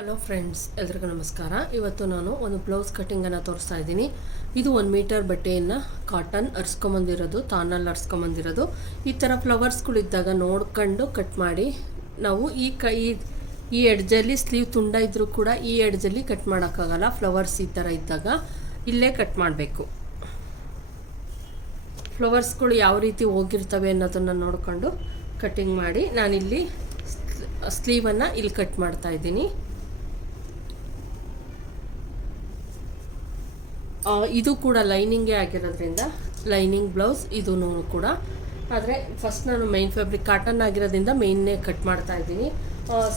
Hello friends, ಎಲ್ರಿಗೂ ನಮಸ್ಕಾರ. ಇವತ್ತು ನಾನು ಒಂದು ಬ್ಲೌಸ್ ಕಟ್ಟಿಂಗನ್ನು ತೋರಿಸ್ತಾ ಇದ್ದೀನಿ. ಇದು 1 ಮೀಟರ್ ಬಟ್ಟೆಯನ್ನು ಕಾಟನ್ ಅರ್ಸ್ಕೊಂಬಂದಿರೋದು, ತಾನಲ್ಲಿ ಅರ್ಸ್ಕೊಂಬಂದಿರೋದು. ಈ ಥರ ಫ್ಲವರ್ಸ್ಗಳಿದ್ದಾಗ ನೋಡ್ಕೊಂಡು ಕಟ್ ಮಾಡಿ ನಾವು ಈ ಎಡ್ಜಲ್ಲಿ ಸ್ಲೀವ್ ತುಂಡ ಇದ್ದರೂ ಕೂಡ ಈ ಎಡ್ಜಲ್ಲಿ ಕಟ್ ಮಾಡೋಕ್ಕಾಗಲ್ಲ. ಫ್ಲವರ್ಸ್ ಈ ಥರ ಇದ್ದಾಗ ಇಲ್ಲೇ ಕಟ್ ಮಾಡಬೇಕು. ಫ್ಲವರ್ಸ್ಗಳು ಯಾವ ರೀತಿ ಹೋಗಿರ್ತವೆ ಅನ್ನೋದನ್ನು ನೋಡಿಕೊಂಡು ಕಟ್ಟಿಂಗ್ ಮಾಡಿ ನಾನಿಲ್ಲಿ ಸ್ಲೀವನ್ನು ಇಲ್ಲಿ ಕಟ್ ಮಾಡ್ತಾ ಇದ್ದೀನಿ. ಇದು ಕೂಡ ಲೈನಿಂಗೇ ಆಗಿರೋದ್ರಿಂದ ಲೈನಿಂಗ್ ಬ್ಲೌಸ್ ಇದೂ ಕೂಡ. ಆದರೆ ಫಸ್ಟ್ ನಾನು ಮೈನ್ ಫ್ಯಾಬ್ರಿಕ್ ಕಾಟನ್ ಆಗಿರೋದ್ರಿಂದ ಮೇನ್ನೇ ಕಟ್ ಮಾಡ್ತಾ ಇದ್ದೀನಿ.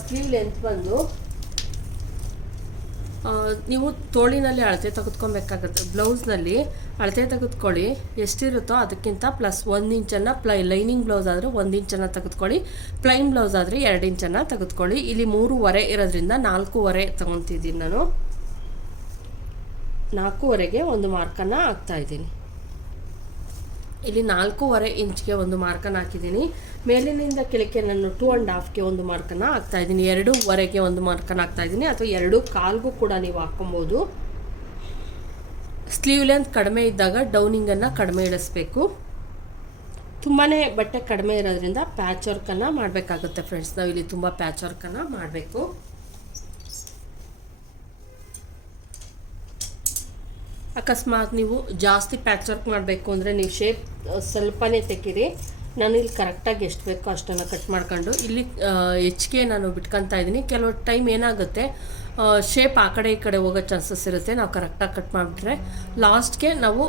ಸ್ಲೀವ್ ಲೆಂತ್ ಬಂದು ನೀವು ತೋಳಿನಲ್ಲಿ ಅಳತೆ ತೆಗೆದುಕೊಬೇಕಾಗುತ್ತೆ. ಬ್ಲೌಸ್ನಲ್ಲಿ ಅಳತೆ ತೆಗೆದುಕೊಳ್ಳಿ, ಎಷ್ಟಿರುತ್ತೋ ಅದಕ್ಕಿಂತ ಪ್ಲಸ್ 1 ಇಂಚನ್ನು ಲೈನಿಂಗ್ ಬ್ಲೌಸ್ ಆದರೆ 1 ಇಂಚನ್ನು ತೆಗೆದುಕೊಳ್ಳಿ, ಪ್ಲೈನ್ ಬ್ಲೌಸ್ ಆದರೆ 2 ಇಂಚನ್ನು ತೆಗೆದುಕೊಳ್ಳಿ. ಇಲ್ಲಿ 3.25 ಇರೋದ್ರಿಂದ 4.25 ತೊಗೊತಿದ್ದೀನಿ. ನಾನು 4.25ಗೆ ಒಂದು ಮಾರ್ಕನ್ನು ಹಾಕ್ತಾಯಿದ್ದೀನಿ. ಇಲ್ಲಿ 4.25 ಇಂಚ್ಗೆ ಒಂದು ಮಾರ್ಕನ್ನು ಹಾಕಿದ್ದೀನಿ. ಮೇಲಿನಿಂದ ಕೆಳಕ್ಕೆ ನಾನು 2.5ಗೆ ಒಂದು ಮಾರ್ಕನ್ನು ಹಾಕ್ತಾಯಿದ್ದೀನಿ. 2.25ಗೆ ಒಂದು ಮಾರ್ಕನ್ನು ಹಾಕ್ತಾಯಿದ್ದೀನಿ, ಅಥವಾ 2.25ಗೂ ಕೂಡ ನೀವು ಹಾಕ್ಕೊಬೋದು. ಸ್ಲೀವ್ ಲೆಂತ್ ಕಡಿಮೆ ಇದ್ದಾಗ ಡೌನಿಂಗನ್ನು ಕಡಿಮೆ ಇಳಿಸ್ಬೇಕು. ತುಂಬಾ ಬಟ್ಟೆ ಕಡಿಮೆ ಇರೋದ್ರಿಂದ ಪ್ಯಾಚ್ ವರ್ಕನ್ನು ಮಾಡಬೇಕಾಗುತ್ತೆ ಫ್ರೆಂಡ್ಸ್. ನಾವು ಇಲ್ಲಿ ತುಂಬ ಪ್ಯಾಚ್ ವರ್ಕನ್ನು ಮಾಡಬೇಕು. ಅಕಸ್ಮಾತ್ ನೀವು ಜಾಸ್ತಿ ಪ್ಯಾಚ್ ವರ್ಕ್ ಮಾಡಬೇಕು ಅಂದರೆ ನೀವು ಶೇಪ್ ಸ್ವಲ್ಪನೇ ತೆಗೀರಿ. ನಾನು ಇಲ್ಲಿ ಕರೆಕ್ಟಾಗಿ ಎಷ್ಟು ಬೇಕೋ ಅಷ್ಟನ್ನು ಕಟ್ ಮಾಡ್ಕೊಂಡು ಇಲ್ಲಿ ಹೆಚ್ಚಿಗೆ ನಾನು ಬಿಟ್ಕೊತಾ ಇದ್ದೀನಿ. ಕೆಲವು ಟೈಮ್ ಏನಾಗುತ್ತೆ, ಶೇಪ್ ಆ ಕಡೆ ಈ ಕಡೆ ಹೋಗೋ ಚಾನ್ಸಸ್ ಇರುತ್ತೆ. ನಾವು ಕರೆಕ್ಟಾಗಿ ಕಟ್ ಮಾಡಿಬಿಟ್ರೆ ಲಾಸ್ಟ್ಗೆ ನಾವು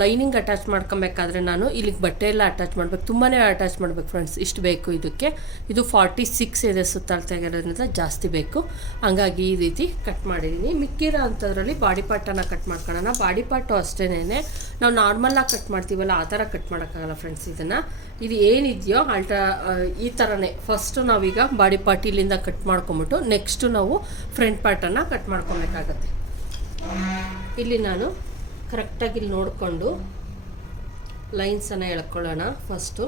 ಲೈನಿಂಗ್ ಅಟ್ಯಾಚ್ ಮಾಡ್ಕೊಬೇಕಾದ್ರೆ ನಾನು ಇಲ್ಲಿಗೆ ಬಟ್ಟೆ ಎಲ್ಲ ಅಟ್ಯಾಚ್ ಮಾಡಬೇಕು. ತುಂಬಾ ಅಟ್ಯಾಚ್ ಮಾಡಬೇಕು ಫ್ರೆಂಡ್ಸ್. ಇಷ್ಟು ಬೇಕು ಇದಕ್ಕೆ. ಇದು 46 ಇದೆ ಸುತ್ತಳತೆ ಆಗಿರೋದ್ರಿಂದ ಜಾಸ್ತಿ ಬೇಕು. ಹಂಗಾಗಿ ಈ ರೀತಿ ಕಟ್ ಮಾಡಿದ್ದೀನಿ. ಮಿಕ್ಕಿರೋ ಅಂಥದ್ರಲ್ಲಿ ಬಾಡಿ ಪಾರ್ಟನ್ನು ಕಟ್ ಮಾಡ್ಕೊಳ್ಳೋಣ. ಬಾಡಿ ಪಾರ್ಟು ಅಷ್ಟೇನೆ ನಾವು ನಾರ್ಮಲಾಗಿ ಕಟ್ ಮಾಡ್ತೀವಲ್ಲ ಆ ಥರ ಕಟ್ ಮಾಡೋಕ್ಕಾಗಲ್ಲ ಫ್ರೆಂಡ್ಸ್. ಇದು ಏನಿದೆಯೋ ಈ ಥರನೇ ಫಸ್ಟು ನಾವೀಗ ಬಾಡಿ ಪಾರ್ಟ್ ಇಲ್ಲಿಂದ ಕಟ್ ಮಾಡ್ಕೊಂಬಿಟ್ಟು ನೆಕ್ಸ್ಟು ನಾವು ಫ್ರಂಟ್ ಪಾರ್ಟನ್ನು ಕಟ್ ಮಾಡ್ಕೊಬೇಕಾಗತ್ತೆ. ಇಲ್ಲಿ ನಾನು ಕರೆಕ್ಟಾಗಿ ಇಲ್ಲಿ ನೋಡಿಕೊಂಡು ಲೈನ್ಸನ್ನು ಎಳ್ಕೊಳ್ಳೋಣ. ಫಸ್ಟು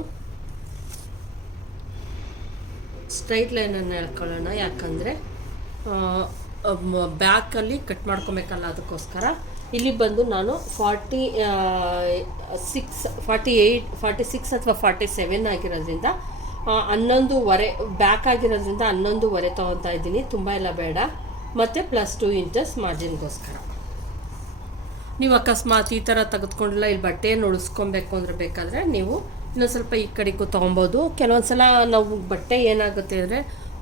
ಸ್ಟ್ರೈಟ್ ಲೈನನ್ನು ಎಳ್ಕೊಳ್ಳೋಣ, ಯಾಕಂದರೆ ಬ್ಯಾಕಲ್ಲಿ ಕಟ್ ಮಾಡ್ಕೊಬೇಕಲ್ಲ, ಅದಕ್ಕೋಸ್ಕರ. ಇಲ್ಲಿ ಬಂದು ನಾನು 46 ಅಥವಾ 47 ಆಗಿರೋದ್ರಿಂದ 11.25 ಬ್ಯಾಕ್ ಆಗಿರೋದ್ರಿಂದ 11.25 ತೊಗೊತಾ ಇದ್ದೀನಿ. ತುಂಬ ಎಲ್ಲ ಬೇಡ. ಮತ್ತು +2 ಇಂಚಸ್ ಮಾರ್ಜಿನ್ಗೋಸ್ಕರ. ನೀವು ಅಕಸ್ಮಾತ್ ಈ ಥರ ತೆಗೆದುಕೊಂಡಿಲ್ಲ, ಇಲ್ಲಿ ಬಟ್ಟೆಯನ್ನು ಉಳಿಸ್ಕೊಬೇಕು ಅಂದರೆ ಬೇಕಾದರೆ ನೀವು ಇನ್ನೊಂದು ಸ್ವಲ್ಪ ಈ ಕಡೆಗೂ ತೊಗೊಬೋದು. ಕೆಲವೊಂದು ಸಲ ನಾವು ಬಟ್ಟೆ ಏನಾಗುತ್ತೆ ಅಂದರೆ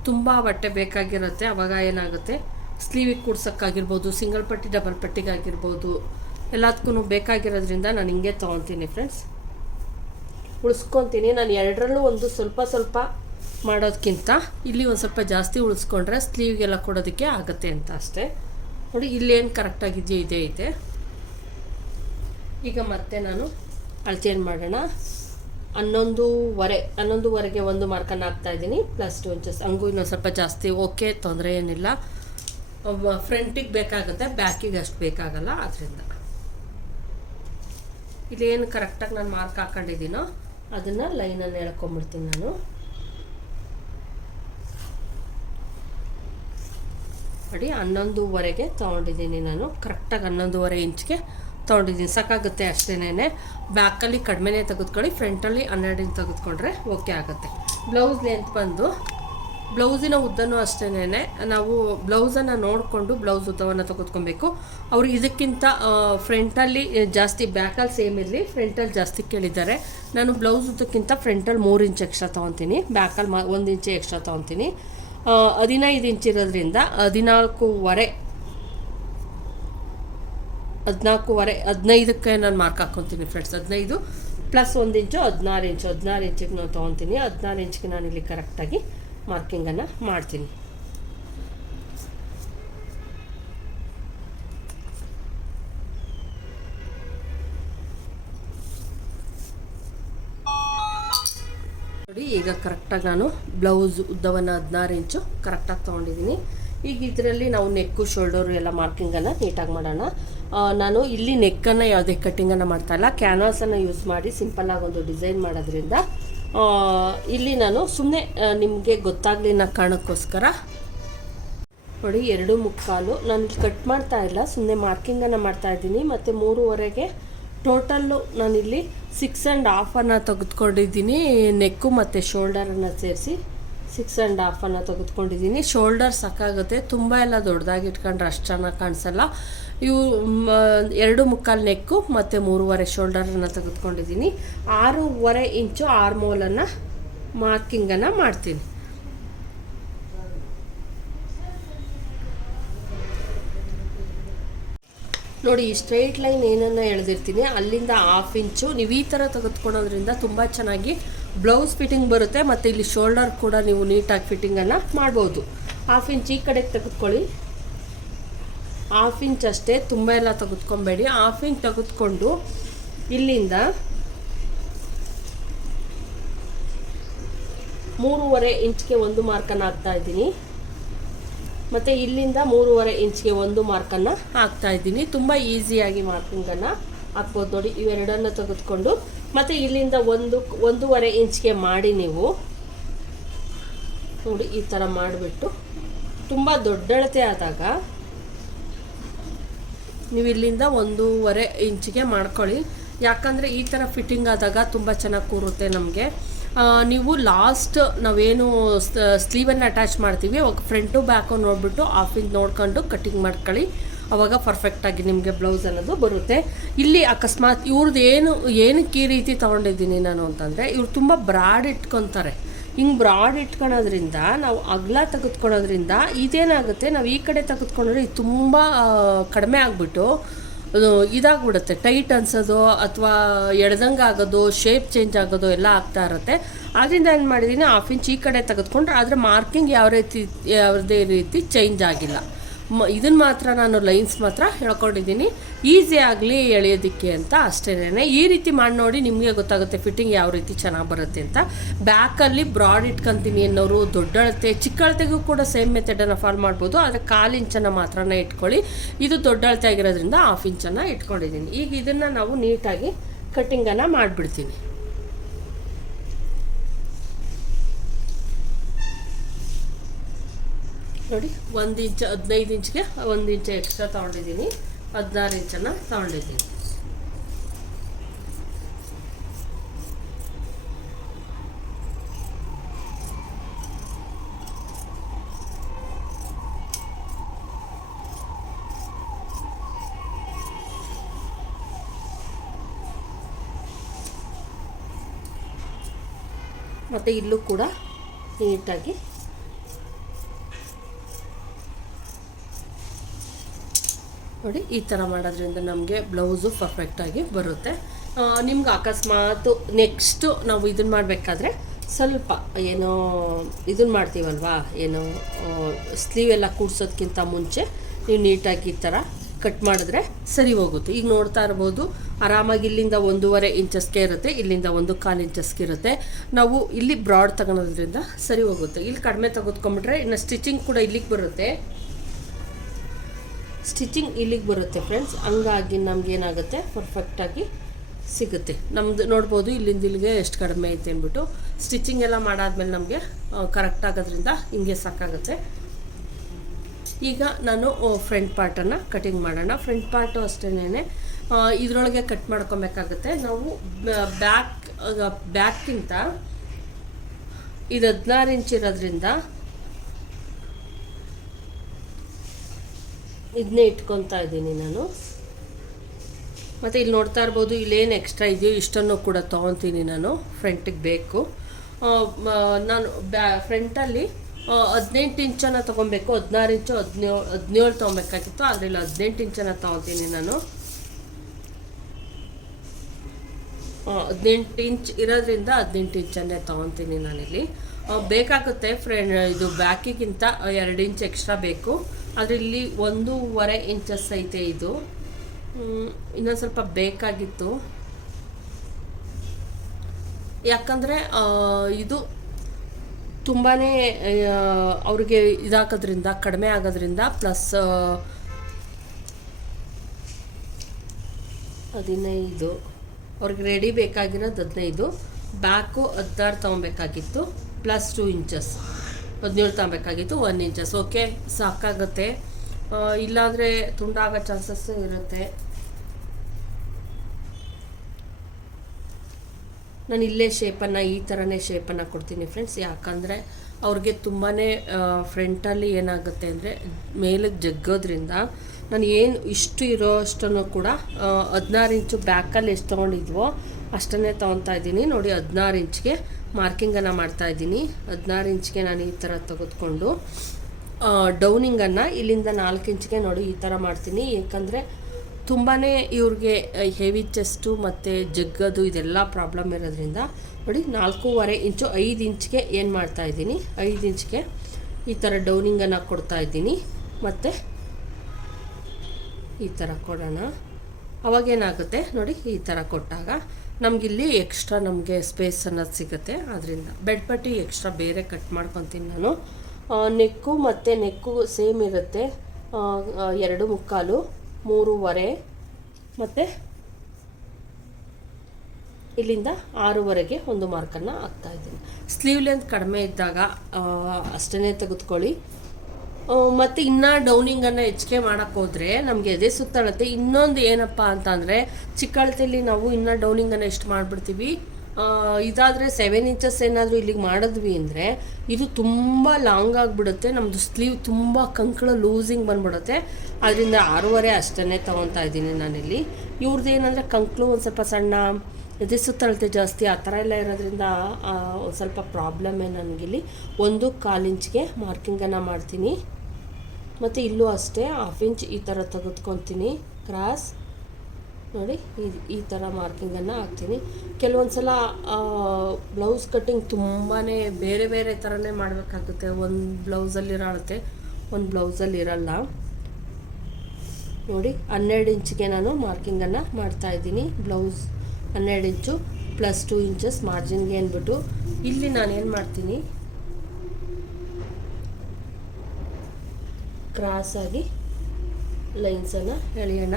ತುಂಬ ಬಟ್ಟೆ ಬೇಕಾಗಿರುತ್ತೆ. ಆವಾಗ ಏನಾಗುತ್ತೆ, ಸ್ಲೀವಿಗೆ ಕೂಡ್ಸೋಕ್ಕಾಗಿರ್ಬೋದು, ಸಿಂಗಲ್ ಪಟ್ಟಿ ಡಬಲ್ ಪಟ್ಟಿಗಾಗಿರ್ಬೋದು, ಎಲ್ಲದಕ್ಕೂ ಬೇಕಾಗಿರೋದ್ರಿಂದ ನಾನು ಹಿಂಗೆ ತೊಗೊತೀನಿ ಫ್ರೆಂಡ್ಸ್. ಉಳಿಸ್ಕೊತೀನಿ. ನಾನು ಎರಡರಲ್ಲೂ ಒಂದು ಸ್ವಲ್ಪ ಮಾಡೋದಕ್ಕಿಂತ ಇಲ್ಲಿ ಒಂದು ಸ್ವಲ್ಪ ಜಾಸ್ತಿ ಉಳಿಸ್ಕೊಂಡ್ರೆ ಸ್ಲೀವ್ಗೆಲ್ಲ ಕೊಡೋದಕ್ಕೆ ಆಗುತ್ತೆ ಅಂತ ಅಷ್ಟೇ. ನೋಡಿ, ಇಲ್ಲೇನು ಕರೆಕ್ಟಾಗಿದೆಯೋ ಇದೇ ಐತೆ. ಈಗ ಮತ್ತೆ ನಾನು ಅಳತೆಯನ್ನು ಮಾಡೋಣ. 11.25ಗೆ ಒಂದು ಮಾರ್ಕನ್ನು ಹಾಕ್ತಾಯಿದ್ದೀನಿ, +2 ಇಂಚಸ್. ಹಂಗೂ ಇನ್ನೊಂದು ಸ್ವಲ್ಪ ಜಾಸ್ತಿ ಓಕೆ, ತೊಂದರೆ ಏನಿಲ್ಲ. ಫ್ರಂಟಿಗೆ ಬೇಕಾಗುತ್ತೆ, ಬ್ಯಾಕಿಗೆ ಅಷ್ಟು ಬೇಕಾಗಲ್ಲ. ಆದ್ದರಿಂದ ಇಲ್ಲೇನು ಕರೆಕ್ಟಾಗಿ ನಾನು ಮಾರ್ಕ್ ಹಾಕೊಂಡಿದ್ದೀನೋ ಅದನ್ನು ಲೈನನ್ನು ಎಳ್ಕೊಂಬಿಡ್ತೀನಿ. ನಾನು ನೋಡಿ 11.25ಗೆ ತೊಗೊಂಡಿದ್ದೀನಿ. ನಾನು ಕರೆಕ್ಟಾಗಿ 11.25 ಇಂಚ್ಗೆ ತೊಗೊಂಡಿದ್ದೀನಿ. ಸಾಕಾಗುತ್ತೆ ಅಷ್ಟೇನೆ. ಬ್ಯಾಕಲ್ಲಿ ಕಡಿಮೆನೇ ತೆಗೆದುಕೊಳ್ಳಿ, ಫ್ರಂಟಲ್ಲಿ 12 ಇಂಚ್ ತೆಗೆದುಕೊಂಡ್ರೆ ಓಕೆ ಆಗುತ್ತೆ. ಬ್ಲೌಸ್ ಲೆಂತ್ ಬಂದು ಬ್ಲೌಸಿನ ಉದ್ದನೂ ಅಷ್ಟೇನೆ ನಾವು ಬ್ಲೌಸನ್ನು ನೋಡಿಕೊಂಡು ಬ್ಲೌಸ್ ಉದ್ದವನ್ನು ತೆಗೆದುಕೊಬೇಕು. ಅವರು ಇದಕ್ಕಿಂತ ಫ್ರಂಟಲ್ಲಿ ಜಾಸ್ತಿ, ಬ್ಯಾಕಲ್ಲಿ ಸೇಮ್ ಇರಲಿ, ಫ್ರಂಟಲ್ಲಿ ಜಾಸ್ತಿ ಕೇಳಿದ್ದಾರೆ. ನಾನು ಬ್ಲೌಸ್ ಉದ್ದಕ್ಕಿಂತ ಫ್ರಂಟಲ್ಲಿ 3 ಇಂಚ್ ಎಕ್ಸ್ಟ್ರಾ ತೊಗೊತೀನಿ, ಬ್ಯಾಕಲ್ಲಿ 1 ಇಂಚ್ ಎಕ್ಸ್ಟ್ರಾ ತೊಗೊತೀನಿ. 15 ಇಂಚ್ ಇರೋದ್ರಿಂದ 15ಕ್ಕೆ ನಾನು ಮಾರ್ಕ್ ಹಾಕ್ಕೊತೀನಿ ಫ್ರೆಂಡ್ಸ್. 15 +1 ಇಂಚು 16 ಇಂಚಿಗೆ ನಾನು ತೊಗೊತೀನಿ. 16 ಇಂಚ್ಗೆ ನಾನು ಇಲ್ಲಿ ಕರೆಕ್ಟಾಗಿ ಮಾರ್ಕಿಂಗನ್ನು ಮಾಡ್ತೀನಿ. ನೋಡಿ, ಈಗ ಕರೆಕ್ಟಾಗಿ ನಾನು ಬ್ಲೌಸ್ ಉದ್ದವನ್ನು 16 ಇಂಚು ಕರೆಕ್ಟಾಗಿ ತೊಗೊಂಡಿದ್ದೀನಿ. ಈಗ ಇದರಲ್ಲಿ ನಾವು ನೆಕ್ಕು, ಶೋಲ್ಡರು ಎಲ್ಲ ಮಾರ್ಕಿಂಗನ್ನು ನೀಟಾಗಿ ಮಾಡೋಣ. ನಾನು ಇಲ್ಲಿ ನೆಕ್ಕನ್ನು ಯಾವುದೇ ಕಟ್ಟಿಂಗನ್ನು ಮಾಡ್ತಾಯಿಲ್ಲ, ಕ್ಯಾನ್ವಾಸನ್ನು ಯೂಸ್ ಮಾಡಿ ಸಿಂಪಲ್ಲಾಗಿ ಒಂದು ಡಿಸೈನ್ ಮಾಡೋದ್ರಿಂದ ಇಲ್ಲಿ ನಾನು ಸುಮ್ಮನೆ ನಿಮಗೆ ಗೊತ್ತಾಗಲಿ ಅನ್ನೋ ಕಾರಣಕ್ಕೋಸ್ಕರ ನೋಡಿ 2.25 ನಾನು ಕಟ್ ಮಾಡ್ತಾ ಇಲ್ಲ, ಸುಮ್ಮನೆ ಮಾರ್ಕಿಂಗನ್ನು ಮಾಡ್ತಾಯಿದ್ದೀನಿ. ಮತ್ತು 3.5ಗೆ ಟೋಟಲ್ಲು ನಾನಿಲ್ಲಿ 6.5 ತೆಗೆದುಕೊಂಡಿದ್ದೀನಿ. ನೆಕ್ಕು ಮತ್ತು ಶೋಲ್ಡರನ್ನು ಸೇರಿಸಿ 6.5 ತೆಗೆದುಕೊಂಡಿದ್ದೀನಿ. ಶೋಲ್ಡರ್ ಸಾಕಾಗುತ್ತೆ, ತುಂಬ ಎಲ್ಲ ದೊಡ್ಡದಾಗಿ ಇಟ್ಕೊಂಡ್ರೆ ಅಷ್ಟು ಚೆನ್ನಾಗಿ ಕಾಣಿಸಲ್ಲ. ಇವು 2.25 ನೆಕ್ಕು ಮತ್ತು 3.5 ಶೋಲ್ಡರನ್ನು ತೆಗೆದುಕೊಂಡಿದ್ದೀನಿ. 6.5 ಇಂಚು ಆರ್ಮೋಲನ್ನು ಮಾರ್ಕಿಂಗನ್ನು ಮಾಡ್ತೀನಿ. ನೋಡಿ, ಈ ಸ್ಟ್ರೈಟ್ ಲೈನ್ ಏನನ್ನು ಎಳೆದಿರ್ತೀನಿ ಅಲ್ಲಿಂದ 1/2 ಇಂಚು ನೀವು ಈ ಥರ ತೆಗೆದುಕೊಳ್ಳೋದ್ರಿಂದ ತುಂಬ ಚೆನ್ನಾಗಿ ಬ್ಲೌಸ್ ಫಿಟ್ಟಿಂಗ್ ಬರುತ್ತೆ. ಮತ್ತು ಇಲ್ಲಿ ಶೋಲ್ಡರ್ ಕೂಡ ನೀವು ನೀಟಾಗಿ ಫಿಟ್ಟಿಂಗನ್ನು ಮಾಡ್ಬೋದು. 1/2 ಇಂಚ್ ಈ ಕಡೆಗೆ ತೆಗೆದುಕೊಳ್ಳಿ. 1/2 ಇಂಚ್ ಅಷ್ಟೇ, ತುಂಬ ಎಲ್ಲ ತೆಗೆದುಕೊಬೇಡಿ. 1/2 ಇಂಚ್ ತೆಗೆದುಕೊಂಡು ಇಲ್ಲಿಂದ 3.5 ಇಂಚ್ಗೆ ಒಂದು ಮಾರ್ಕನ್ನು ಹಾಕ್ತಾಯಿದ್ದೀನಿ. ಮತ್ತು ಇಲ್ಲಿಂದ 3.5 ಇಂಚ್ಗೆ ಒಂದು ಮಾರ್ಕನ್ನು ಹಾಕ್ತಾಯಿದ್ದೀನಿ. ತುಂಬ ಈಸಿಯಾಗಿ ಮಾರ್ಕಿಂಗನ್ನು ಹಾಕ್ಬೋದು. ನೋಡಿ, ಇವೆರಡನ್ನು ತೆಗೆದುಕೊಂಡು ಮತ್ತು ಇಲ್ಲಿಂದ 1.5 ಇಂಚ್ಗೆ ಮಾಡಿ ನೀವು ನೋಡಿ ಈ ಥರ ಮಾಡಿಬಿಟ್ಟು, ತುಂಬ ದೊಡ್ಡಳತೆ ಆದಾಗ ನೀವು ಇಲ್ಲಿಂದ 1.5 ಇಂಚಿಗೆ ಮಾಡ್ಕೊಳ್ಳಿ. ಯಾಕಂದರೆ ಈ ಥರ ಫಿಟ್ಟಿಂಗ್ ಆದಾಗ ತುಂಬ ಚೆನ್ನಾಗಿ ಕೂರುತ್ತೆ ನಮಗೆ. ನೀವು ಲಾಸ್ಟ್ ನಾವೇನು ಸ್ಲೀವನ್ನು ಅಟ್ಯಾಚ್ ಮಾಡ್ತೀವಿ ಅವಾಗ ಫ್ರಂಟು ಬ್ಯಾಕು ನೋಡಿಬಿಟ್ಟು 1/2 ಇಂಚ್ ನೋಡ್ಕೊಂಡು ಕಟ್ಟಿಂಗ್ ಮಾಡ್ಕೊಳ್ಳಿ. ಆವಾಗ ಪರ್ಫೆಕ್ಟಾಗಿ ನಿಮಗೆ ಬ್ಲೌಸ್ ಅನ್ನೋದು ಬರುತ್ತೆ. ಇಲ್ಲಿ ಅಕಸ್ಮಾತ್ ಇವ್ರದ್ದು ಏನಕ್ಕೆ ಈ ರೀತಿ ತೊಗೊಂಡಿದ್ದೀನಿ ನಾನು ಅಂತಂದರೆ, ಇವ್ರು ತುಂಬ ಬ್ರಾಡ್ ಇಟ್ಕೊತಾರೆ. ಹಿಂಗೆ ಬ್ರಾಡ್ ಇಟ್ಕೊಳೋದ್ರಿಂದ ನಾವು ಅಗಲ ತೆಗೆದುಕೊಳ್ಳೋದ್ರಿಂದ ಇದೇನಾಗುತ್ತೆ, ನಾವು ಈ ಕಡೆ ತೆಗೆದುಕೊಂಡ್ರೆ ಇದು ತುಂಬ ಕಡಿಮೆ ಆಗಿಬಿಟ್ಟು ಇದಾಗ್ಬಿಡುತ್ತೆ, ಟೈಟ್ ಅನ್ಸೋದು ಅಥವಾ ಎಳ್ದಂಗೆ ಆಗೋದು, ಶೇಪ್ ಚೇಂಜ್ ಆಗೋದು ಎಲ್ಲ ಆಗ್ತಾ ಇರುತ್ತೆ. ಆದ್ದರಿಂದ ಏನು ಮಾಡಿದ್ದೀನಿ, 1/2 ಇಂಚ್ ಈ ಕಡೆ ತೆಗೆದುಕೊಂಡ್ರೆ ಆದರೆ ಮಾರ್ಕಿಂಗ್ ಯಾವುದೇ ರೀತಿ ಚೇಂಜ್ ಆಗಿಲ್ಲ. ಇದನ್ನು ಮಾತ್ರ ನಾನು ಲೈನ್ಸ್ ಮಾತ್ರ ಹೇಳ್ಕೊಂಡಿದ್ದೀನಿ, ಈಸಿ ಆಗಲಿ ಎಳೆಯೋದಕ್ಕೆ ಅಂತ ಅಷ್ಟೇ. ಈ ರೀತಿ ಮಾಡಿ ನೋಡಿ, ನಿಮಗೆ ಗೊತ್ತಾಗುತ್ತೆ ಫಿಟ್ಟಿಂಗ್ ಯಾವ ರೀತಿ ಚೆನ್ನಾಗಿ ಬರುತ್ತೆ ಅಂತ. ಬ್ಯಾಕಲ್ಲಿ ಬ್ರಾಡ್ ಇಟ್ಕೊತೀನಿ ಅನ್ನೋರು ದೊಡ್ಡ ಅಳತೆ ಚಿಕ್ಕ ಅಳತೆಗೂ ಕೂಡ ಸೇಮ್ ಮೆಥಡನ್ನು ಫಾಲೋ ಮಾಡ್ಬೋದು. ಆದರೆ 1/4 ಇಂಚನ್ನು ಮಾತ್ರನೇ ಇಟ್ಕೊಳ್ಳಿ. ಇದು ದೊಡ್ಡ ಅಳತೆ ಆಗಿರೋದ್ರಿಂದ 1/2 ಇಂಚನ್ನು ಇಟ್ಕೊಂಡಿದ್ದೀನಿ. ಈಗ ಇದನ್ನು ನಾವು ನೀಟಾಗಿ ಕಟ್ಟಿಂಗನ್ನು ಮಾಡಿಬಿಡ್ತೀನಿ. ನೋಡಿ, 1 ಇಂಚ್ 15 ಇಂಚ್ಗೆ 1 ಇಂಚ್ ಎಕ್ಸ್ಟ್ರಾ ತೊಗೊಂಡಿದ್ದೀನಿ. 16 ಇಂಚನ್ನು ತೊಗೊಂಡಿದ್ದೀನಿ. ಮತ್ತು ಇಲ್ಲೂ ಕೂಡ ನೀಟಾಗಿ ನೋಡಿ ಈ ಥರ ಮಾಡೋದ್ರಿಂದ ನಮಗೆ ಬ್ಲೌಸು ಪರ್ಫೆಕ್ಟಾಗಿ ಬರುತ್ತೆ. ನಿಮ್ಗೆ ಅಕಸ್ಮಾತ್ ನೆಕ್ಸ್ಟು ನಾವು ಇದನ್ನು ಮಾಡಬೇಕಾದ್ರೆ ಸ್ವಲ್ಪ ಏನೋ ಇದನ್ನು ಮಾಡ್ತೀವಲ್ವಾ, ಏನೋ ಸ್ಲೀವ್ ಎಲ್ಲ ಕೂಡ್ಸೋದಕ್ಕಿಂತ ಮುಂಚೆ ನೀವು ನೀಟಾಗಿ ಈ ಥರ ಕಟ್ ಮಾಡಿದ್ರೆ ಸರಿ ಹೋಗುತ್ತೆ. ಈಗ ನೋಡ್ತಾ ಇರ್ಬೋದು, ಆರಾಮಾಗಿ ಇಲ್ಲಿಂದ 1.5 ಇಂಚಸ್ಗೆ ಇರುತ್ತೆ, ಇಲ್ಲಿಂದ 1/4 ಇಂಚಸ್ಗೆ ಇರುತ್ತೆ. ನಾವು ಇಲ್ಲಿ ಬ್ರಾಡ್ ತಗೊಳೋದ್ರಿಂದ ಸರಿ ಹೋಗುತ್ತೆ. ಇಲ್ಲಿ ಕಡಿಮೆ ತೆಗೆದುಕೊಂಡ್ಬಿಟ್ರೆ ಇನ್ನು ಸ್ಟಿಚಿಂಗ್ ಕೂಡ ಇಲ್ಲಿಗೆ ಬರುತ್ತೆ, ಫ್ರೆಂಡ್ಸ್. ಹಂಗಾಗಿ ನಮಗೇನಾಗುತ್ತೆ, ಪರ್ಫೆಕ್ಟಾಗಿ ಸಿಗುತ್ತೆ. ನಮ್ಮದು ನೋಡ್ಬೋದು ಇಲ್ಲಿಂದ ಇಲ್ಲಿಗೆ ಎಷ್ಟು ಕಡಿಮೆ ಐತೆ ಅಂದ್ಬಿಟ್ಟು. ಸ್ಟಿಚಿಂಗ್ ಎಲ್ಲ ಮಾಡಾದ್ಮೇಲೆ ನಮಗೆ ಕರೆಕ್ಟ್ ಆಗೋದ್ರಿಂದ ಹಿಂಗೆ ಸಾಕಾಗುತ್ತೆ. ಈಗ ನಾನು ಫ್ರಂಟ್ ಪಾರ್ಟನ್ನು ಕಟಿಂಗ್ ಮಾಡೋಣ. ಫ್ರಂಟ್ ಪಾರ್ಟು ಅಷ್ಟೇನೆ ಇದರೊಳಗೆ ಕಟ್ ಮಾಡ್ಕೊಬೇಕಾಗುತ್ತೆ. ನಾವು ಬ್ಯಾಕ್ಗಿಂತ ಇದು 16 ಇಂಚ್ ಇರೋದ್ರಿಂದ ಇದನ್ನೇ ಇಟ್ಕೊತಾ ಇದ್ದೀನಿ ನಾನು. ಮತ್ತು ಇಲ್ಲಿ ನೋಡ್ತಾ ಇರ್ಬೋದು, ಇಲ್ಲೇನು ಎಕ್ಸ್ಟ್ರಾ ಇದೆಯೋ ಇಷ್ಟನ್ನು ಕೂಡ ತೊಗೊತೀನಿ ನಾನು. ಫ್ರಂಟಿಗೆ ಬೇಕು ನಾನು ಫ್ರಂಟಲ್ಲಿ 18 ಇಂಚನ್ನು ತೊಗೊಬೇಕು. 16 ಇಂಚು 17 ತೊಗೊಬೇಕಾಗಿತ್ತು, ಆದರೆ ಇಲ್ಲಿ 18 ಇಂಚನ್ನು ತೊಗೊತೀನಿ ನಾನು. 18 ಇಂಚ್ ಇರೋದ್ರಿಂದ 18 ಇಂಚನ್ನೇ ತೊಗೊತೀನಿ ನಾನಿಲ್ಲಿ. ಬೇಕಾಗುತ್ತೆ ಇದು ಬ್ಯಾಕಿಗಿಂತ 2 ಇಂಚ್ ಎಕ್ಸ್ಟ್ರಾ ಬೇಕು. ಆದರೆ ಇಲ್ಲಿ 1.5 ಇಂಚಸ್ ಐತೆ. ಇದು ಇನ್ನೊಂದು ಸ್ವಲ್ಪ ಬೇಕಾಗಿತ್ತು, ಯಾಕಂದರೆ ಇದು ತುಂಬಾ ಅವ್ರಿಗೆ ಇದಾಕೋದ್ರಿಂದ, ಕಡಿಮೆ ಆಗೋದ್ರಿಂದ, ಪ್ಲಸ್ 15 ಅವ್ರಿಗೆ ರೆಡಿ ಬೇಕಾಗಿರೋದು 15, ಬ್ಯಾಕು 16 ತೊಗೊಬೇಕಾಗಿತ್ತು, ಪ್ಲಸ್ 2 ಇಂಚಸ್. 17 ತಗೊಬೇಕಾಗಿತ್ತು. 1 ಇಂಚಸ್ ಓಕೆ ಸಾಕಾಗುತ್ತೆ. ಇಲ್ಲಾಂದರೆ ತುಂಡಾಗೋ ಚಾನ್ಸಸ್ ಇರುತ್ತೆ. ನಾನು ಇಲ್ಲೇ ಶೇಪನ್ನು ಈ ಥರನೇ ಶೇಪನ್ನು ಕೊಡ್ತೀನಿ ಫ್ರೆಂಡ್ಸ್. ಯಾಕಂದರೆ ಅವ್ರಿಗೆ ತುಂಬಾ ಫ್ರಂಟಲ್ಲಿ ಏನಾಗುತ್ತೆ ಅಂದರೆ ಮೇಲಕ್ಕೆ ಜಗ್ಗೋದ್ರಿಂದ ನಾನು ಏನು ಇಷ್ಟು ಇರೋ ಅಷ್ಟನ್ನು ಕೂಡ 16 ಇಂಚು ಬ್ಯಾಕಲ್ಲಿ ಎಷ್ಟು ತೊಗೊಂಡಿದ್ವೋ ಅಷ್ಟನ್ನೇ ತೊಗೊತಾ ಇದ್ದೀನಿ ನೋಡಿ. 16 ಇಂಚ್ಗೆ ಮಾರ್ಕಿಂಗನ್ನು ಮಾಡ್ತಾಯಿದ್ದೀನಿ. 16 ಇಂಚ್ಗೆ ನಾನು ಈ ಥರ ತೆಗೆದುಕೊಂಡು ಡೌನಿಂಗನ್ನು ಇಲ್ಲಿಂದ 4 ಇಂಚ್ಗೆ ನೋಡಿ ಈ ಥರ ಮಾಡ್ತೀನಿ. ಏಕೆಂದರೆ ತುಂಬಾ ಇವ್ರಿಗೆ ಹೆವಿ ಚೆಸ್ಟು ಮತ್ತು ಜಗ್ಗದು ಇದೆಲ್ಲ ಪ್ರಾಬ್ಲಮ್ ಇರೋದ್ರಿಂದ ನೋಡಿ 4.5 ಇಂಚು 5 ಇಂಚ್ಗೆ ಏನು ಮಾಡ್ತಾಯಿದ್ದೀನಿ, 5 ಇಂಚ್ಗೆ ಈ ಥರ ಡೌನಿಂಗನ್ನು ಕೊಡ್ತಾಯಿದ್ದೀನಿ. ಮತ್ತು ಈ ಥರ ಕೊಡೋಣ. ಅವಾಗೇನಾಗುತ್ತೆ ನೋಡಿ, ಈ ಥರ ಕೊಟ್ಟಾಗ ನಮಗಿಲ್ಲಿ ಎಕ್ಸ್ಟ್ರಾ ನಮಗೆ ಸ್ಪೇಸ್ ಅನ್ನೋದು ಸಿಗುತ್ತೆ. ಅದರಿಂದ ಬೆಡ್ ಪಟ್ಟಿ ಎಕ್ಸ್ಟ್ರಾ ಬೇರೆ ಕಟ್ ಮಾಡ್ಕೊತೀನಿ ನಾನು. ನೆಕ್ಕು ಮತ್ತು ನೆಕ್ಕು ಸೇಮ್ ಇರುತ್ತೆ, 2.75 3.5 ಮತ್ತು ಇಲ್ಲಿಂದ 6ವರೆಗೆ ಒಂದು ಮಾರ್ಕನ್ನು ಹಾಕ್ತಾಯಿದ್ದೀನಿ. ಸ್ಲೀವ್ ಲೆಂತ್ ಕಡಿಮೆ ಇದ್ದಾಗ ಅಷ್ಟೇ ತೆಗೆದುಕೊಳ್ಳಿ. ಮತ್ತು ಇನ್ನೂ ಡೌನಿಂಗನ್ನು ಹೆಚ್ಚಿಗೆ ಮಾಡೋಕ್ಕೋದ್ರೆ ನಮಗೆ ಎದೆ ಸುತ್ತಳತೆ. ಇನ್ನೊಂದು ಏನಪ್ಪ ಅಂತಂದರೆ ಚಿಕ್ಕ ಅಳತೆಯಲ್ಲಿ ನಾವು ಇನ್ನೂ ಡೌನಿಂಗನ್ನು ಎಷ್ಟು ಮಾಡಿಬಿಡ್ತೀವಿ. ಇದಾದರೆ 7 ಇಂಚಸ್ ಏನಾದರೂ ಇಲ್ಲಿಗೆ ಮಾಡಿದ್ವಿ ಅಂದರೆ ಇದು ತುಂಬ ಲಾಂಗ್ ಆಗಿಬಿಡುತ್ತೆ. ನಮ್ಮದು ಸ್ಲೀವ್ ತುಂಬ ಕಂಕಳ ಲೂಸಿಂಗ್ ಬಂದ್ಬಿಡುತ್ತೆ. ಅದರಿಂದ 6.5 ಅಷ್ಟೇ ತೊಗೊತಾ ಇದ್ದೀನಿ ನಾನಿಲ್ಲಿ. ಇವ್ರದ್ದು ಏನಂದರೆ ಕಂಕಳು ಒಂದು ಸ್ವಲ್ಪ ಸಣ್ಣ, ಎದೆ ಸುತ್ತಳತೆ ಜಾಸ್ತಿ, ಆ ಥರ ಎಲ್ಲ ಇರೋದ್ರಿಂದ ಒಂದು ಸ್ವಲ್ಪ ಪ್ರಾಬ್ಲಮ್ಮೇ ನನಗಿಲ್ಲಿ. 1.25 ಇಂಚ್ಗೆ ಮಾರ್ಕಿಂಗನ್ನು ಮಾಡ್ತೀನಿ. ಮತ್ತು ಇಲ್ಲೂ ಅಷ್ಟೇ 1/2 ಇಂಚ್ ಈ ಥರ ತೆಗೆದುಕೊತೀನಿ ಕ್ರಾಸ್ ನೋಡಿ. ಈ ಥರ ಮಾರ್ಕಿಂಗನ್ನು ಹಾಕ್ತೀನಿ. ಕೆಲವೊಂದು ಸಲ ಬ್ಲೌಸ್ ಕಟ್ಟಿಂಗ್ ತುಂಬಾ ಬೇರೆ ಬೇರೆ ಥರನೇ ಮಾಡಬೇಕಾಗುತ್ತೆ. ಒಂದು ಬ್ಲೌಸಲ್ಲಿರೋ ಅಳತೆ ಒಂದು ಬ್ಲೌಸಲ್ಲಿ ಇರಲ್ಲ ನೋಡಿ. 12 ಇಂಚ್ಗೆ ನಾನು ಮಾರ್ಕಿಂಗನ್ನು ಮಾಡ್ತಾಯಿದ್ದೀನಿ. ಬ್ಲೌಸ್ 12 ಇಂಚು ಪ್ಲಸ್ 2 ಇಂಚಸ್ ಮಾರ್ಜಿನ್ಗೆ ಅಂದ್ಬಿಟ್ಟು ಇಲ್ಲಿ ನಾನೇನು ಮಾಡ್ತೀನಿ, ಕ್ರಾಸಾಗಿ ಲೈನ್ಸನ್ನು ಎಳೆಯೋಣ.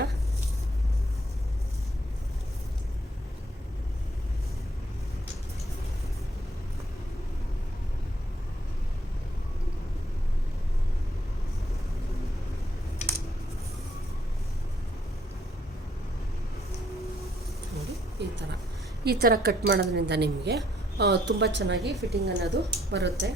ಈ ಥರ ಕಟ್ ಮಾಡೋದ್ರಿಂದ ನಿಮಗೆ ತುಂಬ ಚೆನ್ನಾಗಿ ಫಿಟ್ಟಿಂಗ್ ಅನ್ನೋದು ಬರುತ್ತೆ.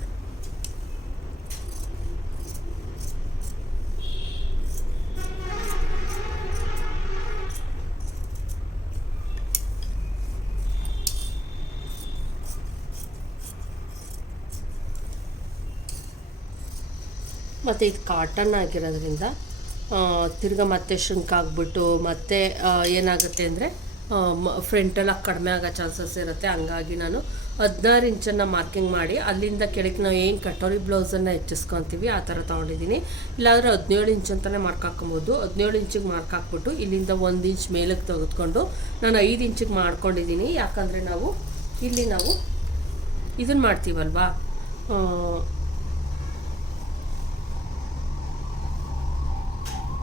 ಮತ್ತು ಇದು ಕಾಟನ್ ಆಗಿರೋದ್ರಿಂದ ತಿರ್ಗಾ ಮತ್ತೆ ಶ್ರಿಂಕ್ ಆಗಿಬಿಟ್ಟು ಮತ್ತೆ ಏನಾಗುತ್ತೆ ಅಂದರೆ ಫ್ರಂಟೆಲ್ಲ ಕಡಿಮೆ ಆಗೋ ಚಾನ್ಸಸ್ ಇರುತ್ತೆ. ಹಂಗಾಗಿ ನಾನು 16 ಇಂಚನ್ನು ಮಾರ್ಕಿಂಗ್ ಮಾಡಿ ಅಲ್ಲಿಂದ ಕೆಳಗೆ ನಾವು ಏನು ಕಟೋರಿ ಬ್ಲೌಸನ್ನು ಹೆಚ್ಚಿಸ್ಕೊತೀವಿ ಆ ಥರ ತೊಗೊಂಡಿದ್ದೀನಿ. ಇಲ್ಲಾಂದರೆ 17 ಇಂಚ್ ಅಂತಲೇ ಮಾರ್ಕ್ ಹಾಕ್ಕೊಬೋದು. 17 ಇಂಚಿಗೆ ಮಾರ್ಕ್ ಹಾಕ್ಬಿಟ್ಟು ಇಲ್ಲಿಂದ 1 ಇಂಚ್ ಮೇಲಕ್ಕೆ ತೆಗೆದುಕೊಂಡು ನಾನು 5 ಇಂಚಿಗೆ ಮಾಡ್ಕೊಂಡಿದ್ದೀನಿ. ಯಾಕಂದರೆ ಇಲ್ಲಿ ನಾವು ಇದನ್ನು ಮಾಡ್ತೀವಲ್ವಾ,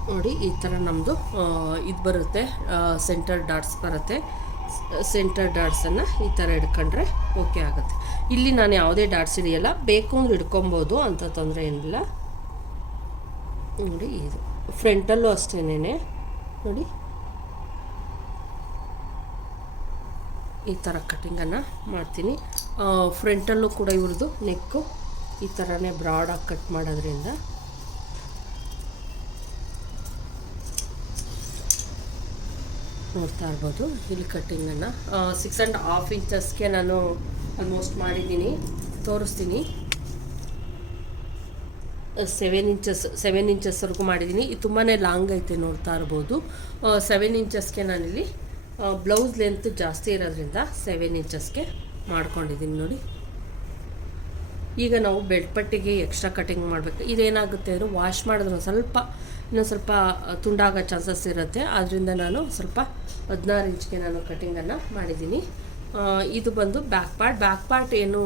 ನೋಡಿ ಈ ಥರ ನಮ್ಮದು ಇದು ಬರುತ್ತೆ, ಸೆಂಟರ್ ಡಾಟ್ಸ್ ಬರುತ್ತೆ. ಸೆಂಟರ್ ಡಾಟ್ಸನ್ನು ಈ ಥರ ಹಿಡ್ಕೊಂಡ್ರೆ ಓಕೆ ಆಗುತ್ತೆ. ಇಲ್ಲಿ ನಾನು ಯಾವುದೇ ಡಾಟ್ಸ್ ಹಿಡಿಯಲ್ಲ, ಬೇಕು ಅಂದ್ರೆ ಹಿಡ್ಕೊಬೋದು, ಅಂಥ ತೊಂದರೆ ಏನಿಲ್ಲ. ನೋಡಿ ಇದು ಫ್ರಂಟಲ್ಲೂ ಅಷ್ಟೇನೆ ನೋಡಿ ಈ ಥರ ಕಟ್ಟಿಂಗನ್ನು ಮಾಡ್ತೀನಿ. ಫ್ರಂಟಲ್ಲೂ ಕೂಡ ಇವ್ರದ್ದು ನೆಕ್ಕು ಈ ಥರನೇ ಬ್ರಾಡಾಗಿ ಕಟ್ ಮಾಡೋದ್ರಿಂದ ನೋಡ್ತಾ ಇರ್ಬೋದು. ಇಲ್ಲಿ ಕಟ್ಟಿಂಗನ್ನು 6.5 ಇಂಚಸ್ಗೆ ನಾನು ಆಲ್ಮೋಸ್ಟ್ ಮಾಡಿದ್ದೀನಿ, ತೋರಿಸ್ತೀನಿ. 7 ಇಂಚಸ್ವರೆಗೂ ಮಾಡಿದ್ದೀನಿ. ಇದು ತುಂಬಾ ಲಾಂಗ್ ಐತೆ ನೋಡ್ತಾ ಇರ್ಬೋದು. 7 ಇಂಚಸ್ಗೆ ನಾನಿಲ್ಲಿ ಬ್ಲೌಸ್ ಲೆಂತ್ ಜಾಸ್ತಿ ಇರೋದ್ರಿಂದ 7 ಇಂಚಸ್ಗೆ ಮಾಡ್ಕೊಂಡಿದ್ದೀನಿ ನೋಡಿ. ಈಗ ನಾವು ಬೆಡ್ ಪಟ್ಟಿಗೆ ಎಕ್ಸ್ಟ್ರಾ ಕಟಿಂಗ್ ಮಾಡಬೇಕು. ಇದೇನಾಗುತ್ತೆ ಅಂದರೆ ವಾಶ್ ಮಾಡಿದ್ರೆ ಇನ್ನೊಂದು ಸ್ವಲ್ಪ ತುಂಡಾಗೋ ಚಾನ್ಸಸ್ ಇರುತ್ತೆ. ಆದ್ದರಿಂದ ನಾನು ಸ್ವಲ್ಪ 16 ಇಂಚ್ಗೆ ನಾನು ಕಟಿಂಗನ್ನು ಮಾಡಿದ್ದೀನಿ. ಇದು ಬಂದು ಬ್ಯಾಕ್ ಪಾರ್ಟ್ ಏನೂ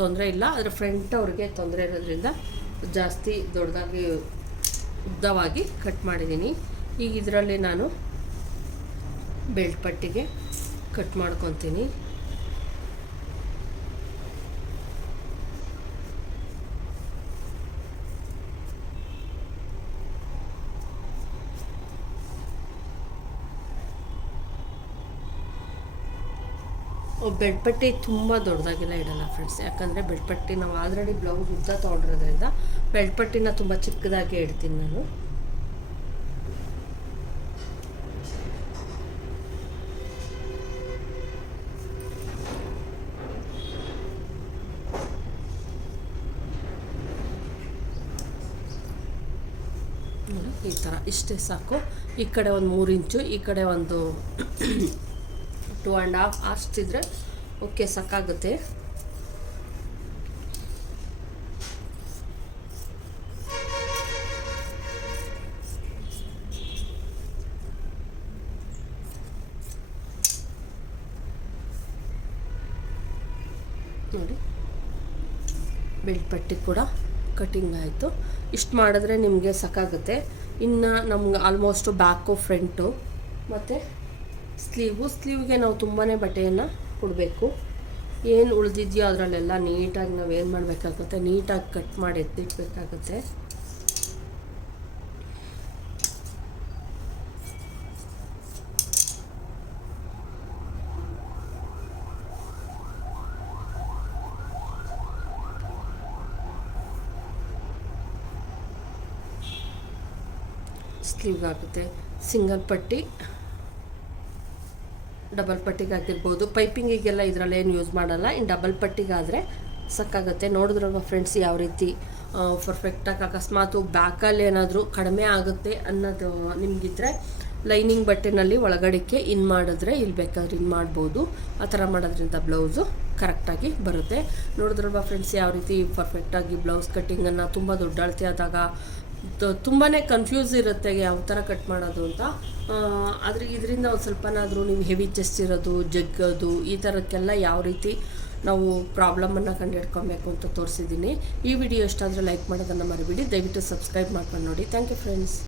ತೊಂದರೆ ಇಲ್ಲ, ಅದರ ಫ್ರಂಟ್ ಅವ್ರಿಗೆ ತೊಂದರೆ ಇರೋದ್ರಿಂದ ಜಾಸ್ತಿ ದೊಡ್ಡದಾಗಿ ಉದ್ದವಾಗಿ ಕಟ್ ಮಾಡಿದ್ದೀನಿ. ಈಗ ಇದರಲ್ಲಿ ನಾನು ಬೆಲ್ಟ್ ಪಟ್ಟಿಗೆ ಕಟ್ ಮಾಡ್ಕೊತೀನಿ. ಬೆಡ್ ಪಟ್ಟಿ ತುಂಬ ದೊಡ್ಡದಾಗೆಲ್ಲ ಇಡಲ್ಲ ಫ್ರೆಂಡ್ಸ್, ಯಾಕಂದರೆ ಬೆಡ್ ಪಟ್ಟಿ ನಾವು ಆಲ್ರೆಡಿ ಬ್ಲೌಸ್ ಉದ್ದ ತೊಗೊಂಡಿರೋದ್ರಿಂದ ಬೆಡ್ ಪಟ್ಟಿನ ತುಂಬ ಚಿಕ್ಕದಾಗಿ ಇಡ್ತೀನಿ ನಾನು. ಈ ಥರ ಇಷ್ಟೇ ಸಾಕು. ಈ ಕಡೆ ಒಂದು 3 ಇಂಚು, ಈ ಕಡೆ ಒಂದು 2.5 ಅಷ್ಟಿದ್ರೆ ಓಕೆ ಸಾಕಾಗುತ್ತೆ. ನೋಡಿ ಬೆಲ್ಟ್ ಪಟ್ಟಿ ಕೂಡ ಕಟಿಂಗ್ ಆಯಿತು. ಇಷ್ಟು ಮಾಡಿದ್ರೆ ನಿಮಗೆ ಸಾಕಾಗುತ್ತೆ. ಇನ್ನು ನಮ್ಗೆ ಆಲ್ಮೋಸ್ಟು ಬ್ಯಾಕು ಫ್ರಂಟು ಮತ್ತು ಸ್ಲೀವ್ಗೆ ನಾವು ತುಂಬಾ ಬಟ್ಟೆಯನ್ನು ಕೊಡಬೇಕು. ಏನು ಉಳಿದಿದೆಯೋ ಅದರಲ್ಲೆಲ್ಲ ನೀಟಾಗಿ ನಾವು ಏನು ಮಾಡಬೇಕಾಗುತ್ತೆ, ನೀಟಾಗಿ ಕಟ್ ಮಾಡಿ ಎತ್ತಿಡಬೇಕಾಗುತ್ತೆ. ಸ್ಲೀವ್ಗಾಗುತ್ತೆ, ಸಿಂಗಲ್ ಪಟ್ಟಿ, ಡಬಲ್ ಪಟ್ಟಿಗಾಗಿರ್ಬೋದು. ಪೈಪಿಂಗಿಗೆಲ್ಲ ಇದರಲ್ಲೇನು ಯೂಸ್ ಮಾಡಲ್ಲ. ಇನ್ನು ಡಬಲ್ ಪಟ್ಟಿಗಾದರೆ ಸಾಕಾಗುತ್ತೆ. ನೋಡಿದ್ರಲ್ವ ಫ್ರೆಂಡ್ಸ್ ಯಾವ ರೀತಿ ಪರ್ಫೆಕ್ಟಾಗಿ. ಅಕಸ್ಮಾತು ಬ್ಯಾಕಲ್ಲಿ ಏನಾದರೂ ಕಡಿಮೆ ಆಗುತ್ತೆ ಅನ್ನೋದು ನಿಮಗಿದ್ರೆ ಲೈನಿಂಗ್ ಬಟ್ಟೆನಲ್ಲಿ ಒಳಗಡೆಗೆ ಇನ್ ಮಾಡಿದ್ರೆ ಇಲ್ಲಿ ಬೇಕಾದ್ರೆ ಇನ್ ಮಾಡ್ಬೋದು. ಆ ಥರ ಮಾಡೋದ್ರಿಂದ ಬ್ಲೌಸು ಕರೆಕ್ಟಾಗಿ ಬರುತ್ತೆ. ನೋಡಿದ್ರಲ್ವ ಫ್ರೆಂಡ್ಸ್ ಯಾವ ರೀತಿ ಪರ್ಫೆಕ್ಟಾಗಿ ಬ್ಲೌಸ್ ಕಟ್ಟಿಂಗನ್ನು ತುಂಬ ದೊಡ್ಡ ಅಳತೆ ಆದಾಗ ತುಂಬಾ ಕನ್ಫ್ಯೂಸ್ ಇರುತ್ತೆ ಯಾವ ಥರ ಕಟ್ ಮಾಡೋದು ಅಂತ. ಆದರೆ ಇದರಿಂದ ಒಂದು ಸ್ವಲ್ಪನಾದರೂ ನೀವು ಹೆವಿ ಚೆಸ್ಟ್ ಇರೋದು, ಜಗ್ಗೋದು, ಈ ಥರಕ್ಕೆಲ್ಲ ಯಾವ ರೀತಿ ನಾವು ಪ್ರಾಬ್ಲಮನ್ನು ಕಂಡುಹಿಡ್ಕೊಬೇಕು ಅಂತ ತೋರಿಸಿದ್ದೀನಿ. ಈ ವಿಡಿಯೋ ಎಷ್ಟಾದರೂ ಲೈಕ್ ಮಾಡೋದನ್ನು ಮರಿಬೇಡಿ. ದಯವಿಟ್ಟು ಸಬ್ಸ್ಕ್ರೈಬ್ ಮಾಡ್ಕೊಂಡು ನೋಡಿ. Thank you friends.